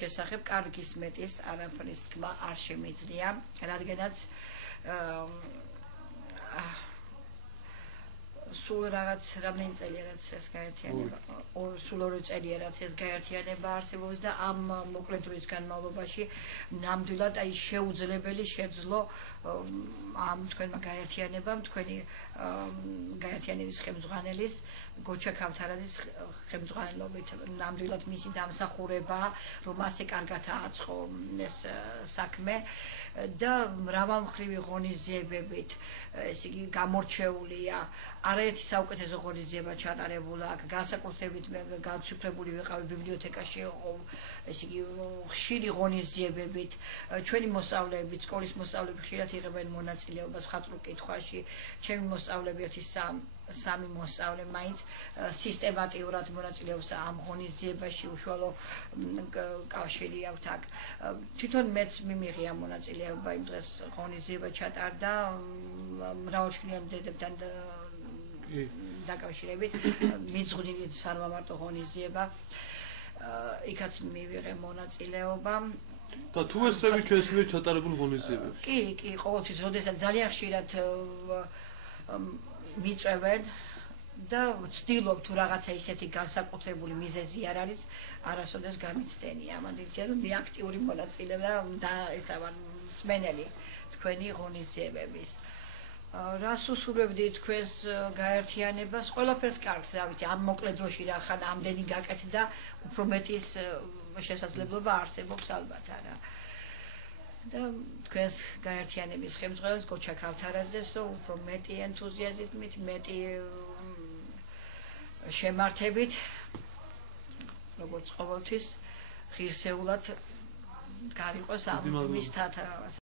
შესახებ კარგის მეტის არაფრის თქმა არ შემიძლია, რადგანაც სულ რაღაც რამდენი წელია რაც ეს გაერთიანება სულ 2 წელია რაც ეს გაერთიანება არსებობს და ამ მოკლე დროის განმავლობაში ნამდვილად აი შეუძლებელი შეძლო ამ თქვენმა გაერთიანებამ თქვენი გაერთიანების ხელმძღვანელის გოჩა ქავთარაძის ხელმძღვანელობით ნამდვილად მისი დამსახურება რომ ასე კარგად ააწყო ეს საქმე და მრავალმხრივი ღონისძიებებით ესე იგი გამორჩეულია არაერთი საუკეთესო ღონისძიება ჩატარებულა აქ განსაკუთრებით მე განცვიფრებული ვიყავი ბიბლიოთეკაში ესე იგი ხშირი ღონისძიებებით ჩვენი მოსწავლეები სკოლის მოსწავლეები ხშირად იღებენ მონაწილეობას მხატვრულ კითხვაში ჩემი მოსწავლეები 1-3 მოსწავლე მაინც სისტემატიურად მონაწილეობს ამ ღონისძიებაში უშუალო კავშირი აქვს აქ თვითონ მეც მიმიღია მონაწილეობა იმ დღეს ღონისძიება ჩატარდა მრავალშვილიან დედებთან დაკავშირებით მიზღვნილი სარვამარტო ღონისძიება იქაც მივიღე მონაწილეობა და თუ ესწრები ჩვენს მიერ ჩატარებულ ღონისძიებებს კი ყოველთვის როდესაც ძალიან ხშირად მიწევენ და ვცდილობ თუ რაღაცა ისეთი განსაკუთრებული მიზეზი არ არის არასოდეს გამიცდენი ამანდიცია რომ მე აქტიური მონაწილე და ესა ვარ მსმენელი თქვენი ღონისძიებების რას უსურვებდი თქვენს გაერთიანებას ყველაფერს კარგს რა ვიცი ამ მოკლე დროში რა ხან ამდენი გაკეთდა უფრო მეტის შესაძლებლობა არსებობს ალბათ არა და თქვენს გაერთიანების ხელმძღვანელს გოჩა ქავთარაძეს უფრო მეტი ენთუზიაზმით მეტი შემართებით როგორც ყოველთვის ღირსეულად გარიყოს ამ მისთა